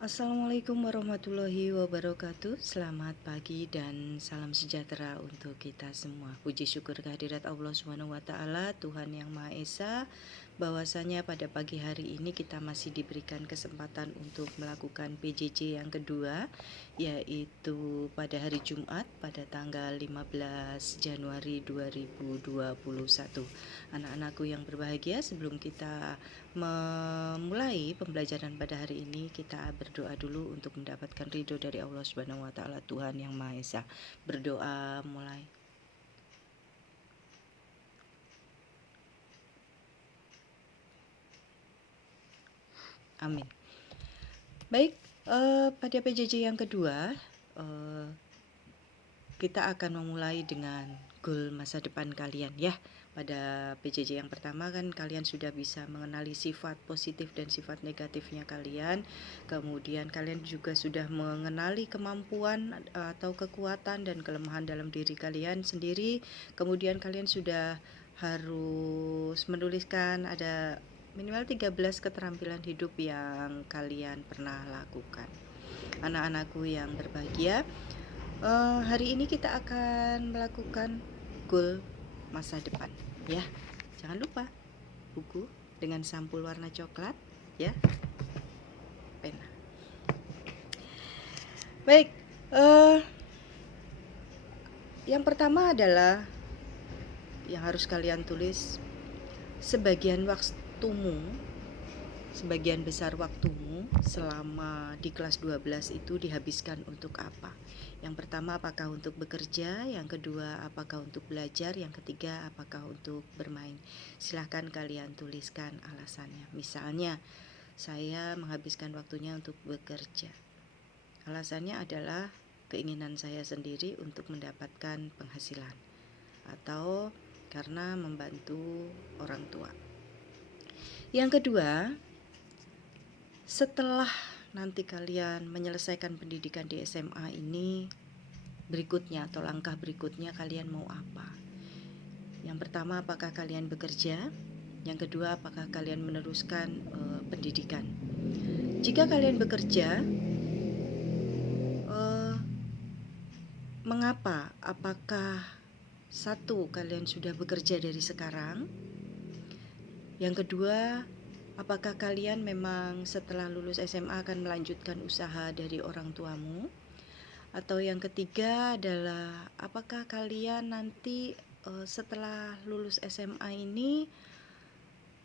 Assalamualaikum warahmatullahi wabarakatuh. Selamat pagi dan salam sejahtera untuk kita semua. Puji syukur kehadirat Allah Subhanahu wa taala, Tuhan yang Maha Esa, bahwasanya pada pagi hari ini kita masih diberikan kesempatan untuk melakukan PJJ yang kedua, yaitu pada hari Jumat pada tanggal 15 Januari 2021. Anak-anakku yang berbahagia, sebelum kita memulai pembelajaran pada hari ini, kita berdoa dulu untuk mendapatkan ridho dari Allah Subhanahu wa taala, Tuhan yang Maha Esa. Berdoa mulai. Amin. Baik, pada PJJ yang kedua, kita akan memulai dengan goal masa depan kalian ya. Pada PJJ yang pertama kan kalian sudah bisa mengenali sifat positif dan sifat negatifnya kalian. Kemudian kalian juga sudah mengenali kemampuan atau kekuatan dan kelemahan dalam diri kalian sendiri. Kemudian kalian sudah harus menuliskan ada minimal 13 keterampilan hidup yang kalian pernah lakukan. Anak-anakku yang berbahagia, hari ini kita akan melakukan goal masa depan ya. Jangan lupa buku dengan sampul warna coklat ya, pena. Baik, yang pertama adalah yang harus kalian tulis, sebagian besar waktumu selama di kelas 12 itu dihabiskan untuk apa? Yang pertama, apakah untuk bekerja? Yang kedua, apakah untuk belajar? Yang ketiga, apakah untuk bermain? Silahkan kalian tuliskan alasannya. Misalnya, saya menghabiskan waktunya untuk bekerja. Alasannya adalah keinginan saya sendiri untuk mendapatkan penghasilan atau karena membantu orang tua. Yang kedua, setelah nanti kalian menyelesaikan pendidikan di SMA ini, berikutnya atau langkah berikutnya kalian mau apa? Yang pertama, apakah kalian bekerja? Yang kedua, apakah kalian meneruskan pendidikan? Jika kalian bekerja, mengapa? Apakah satu, kalian sudah bekerja dari sekarang? Yang kedua, apakah kalian memang setelah lulus SMA akan melanjutkan usaha dari orang tuamu? Atau yang ketiga adalah apakah kalian nanti setelah lulus SMA ini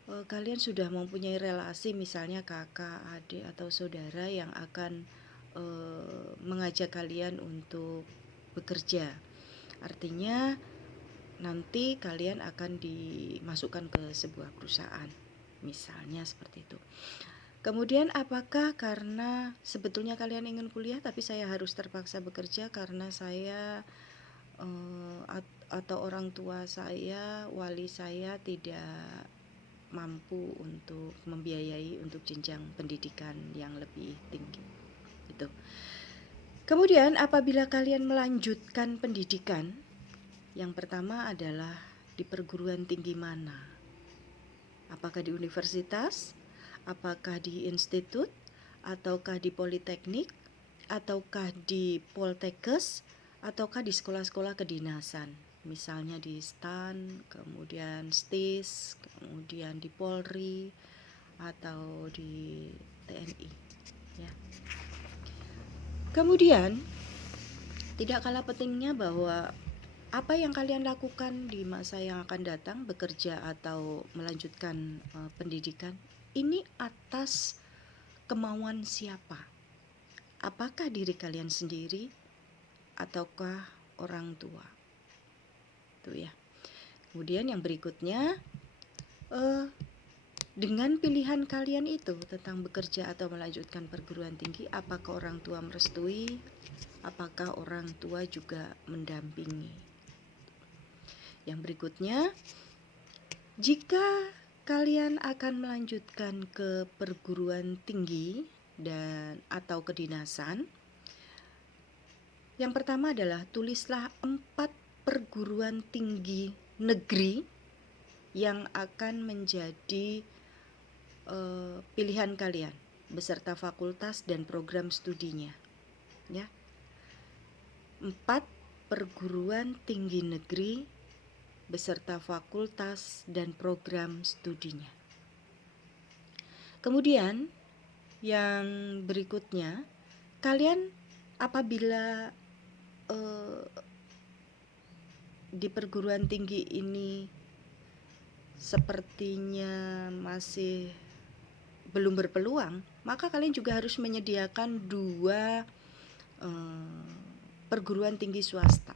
kalian sudah mempunyai relasi, misalnya kakak, adik, atau saudara yang akan mengajak kalian untuk bekerja. Artinya nanti kalian akan dimasukkan ke sebuah perusahaan, misalnya seperti itu. Kemudian apakah karena sebetulnya kalian ingin kuliah tapi saya harus terpaksa bekerja karena saya atau orang tua saya, wali saya tidak mampu untuk membiayai untuk jenjang pendidikan yang lebih tinggi. Itu. Kemudian apabila kalian melanjutkan pendidikan, yang pertama adalah di perguruan tinggi mana? Apakah di universitas? Apakah di institut? Ataukah di politeknik? Ataukah di poltekkes? Ataukah di sekolah-sekolah kedinasan? Misalnya di STAN, kemudian STIS, kemudian di Polri, atau di TNI ya. Kemudian tidak kalah pentingnya bahwa apa yang kalian lakukan di masa yang akan datang, bekerja atau melanjutkan pendidikan, ini atas kemauan siapa? Apakah diri kalian sendiri ataukah orang tua? Itu ya. Kemudian yang berikutnya, dengan pilihan kalian itu tentang bekerja atau melanjutkan perguruan tinggi, apakah orang tua merestui? Apakah orang tua juga mendampingi? Yang berikutnya, jika kalian akan melanjutkan ke perguruan tinggi dan atau kedinasan, yang pertama adalah tulislah 4 perguruan tinggi negeri yang akan menjadi pilihan kalian. beserta fakultas dan program studinya. Ya. 4. Perguruan tinggi negeri beserta fakultas dan program studinya. Kemudian yang berikutnya, kalian apabila di perguruan tinggi ini sepertinya masih belum berpeluang, maka kalian juga harus menyediakan 2 perguruan tinggi swasta.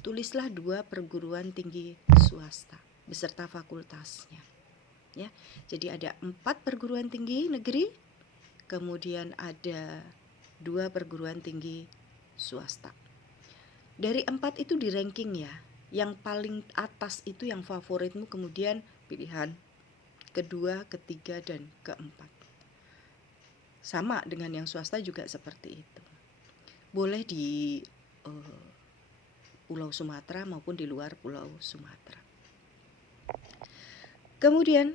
Tulislah 2 perguruan tinggi swasta beserta fakultasnya. Ya, jadi ada 4 perguruan tinggi negeri, kemudian ada 2 perguruan tinggi swasta. Dari 4 itu di ranking ya, yang paling atas itu yang favoritmu, kemudian pilihan kedua, ketiga, dan keempat. Sama dengan yang swasta juga seperti itu. Boleh di Pulau Sumatera maupun di luar Pulau Sumatera. Kemudian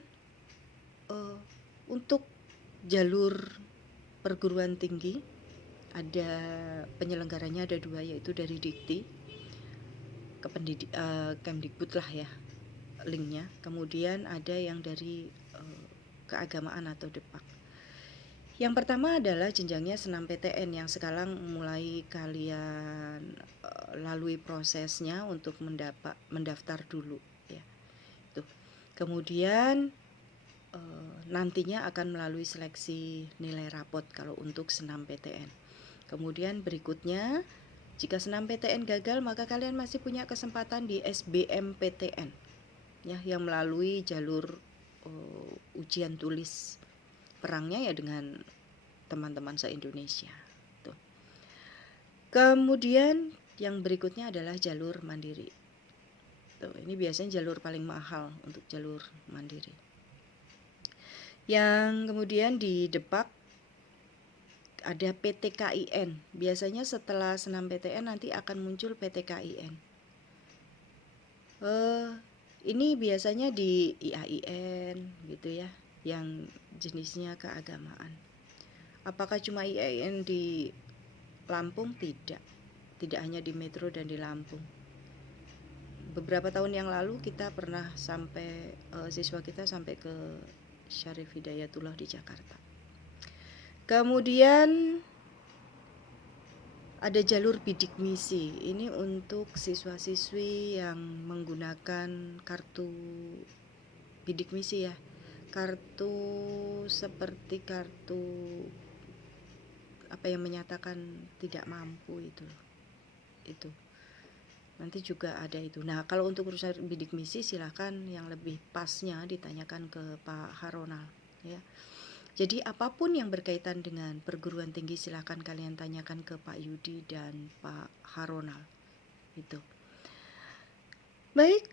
untuk jalur perguruan tinggi ada penyelenggaranya, ada 2, yaitu dari Dikti ke Kemdikbud lah ya linknya. Kemudian ada yang dari keagamaan atau Depak. Yang pertama adalah jenjangnya senam PTN yang sekarang mulai kalian lalui prosesnya untuk mendaftar dulu ya. Tuh. Kemudian nantinya akan melalui seleksi nilai rapot kalau untuk senam PTN. Kemudian berikutnya, jika senam PTN gagal, maka kalian masih punya kesempatan di SBMPTN ya, yang melalui jalur ujian tulis perangnya ya dengan teman-teman se-Indonesia. Tuh. Kemudian yang berikutnya adalah jalur mandiri. Tuh, ini biasanya jalur paling mahal untuk jalur mandiri. Yang kemudian di Depak ada PTKIN. Biasanya setelah senam PTN nanti akan muncul PTKIN. Ini biasanya di IAIN gitu ya, yang jenisnya keagamaan. Apakah cuma IAIN di Lampung? Tidak. Tidak hanya di Metro dan di Lampung. Beberapa tahun yang lalu kita pernah sampai siswa kita sampai ke Syarif Hidayatullah di Jakarta. Kemudian ada jalur bidik misi. Ini untuk siswa-siswi yang menggunakan kartu bidik misi ya. Kartu seperti kartu apa yang menyatakan tidak mampu itu. Nanti juga ada itu. Nah, kalau untuk urusan bidik misi silahkan yang lebih pasnya ditanyakan ke Pak Haronal ya. Jadi apapun yang berkaitan dengan perguruan tinggi silahkan kalian tanyakan ke Pak Yudi dan Pak Haronal. Itu. Baik,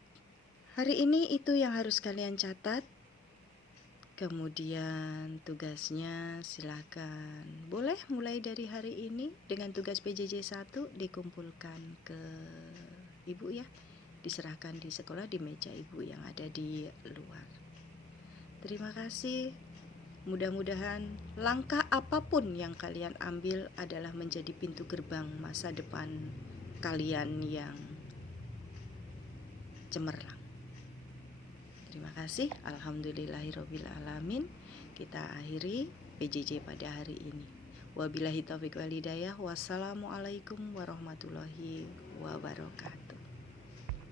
hari ini itu yang harus kalian catat. Kemudian tugasnya silahkan boleh mulai dari hari ini dengan tugas PJJ 1 dikumpulkan ke ibu ya, diserahkan di sekolah di meja ibu yang ada di luar. Terima kasih. Mudah-mudahan langkah apapun yang kalian ambil adalah menjadi pintu gerbang masa depan kalian yang cemerlang. Terima kasih. Alhamdulillahirabbil alamin. Kita akhiri PJJ pada hari ini. Wabillahi taufiq wal hidayah. Wassalamualaikum warahmatullahi wabarakatuh.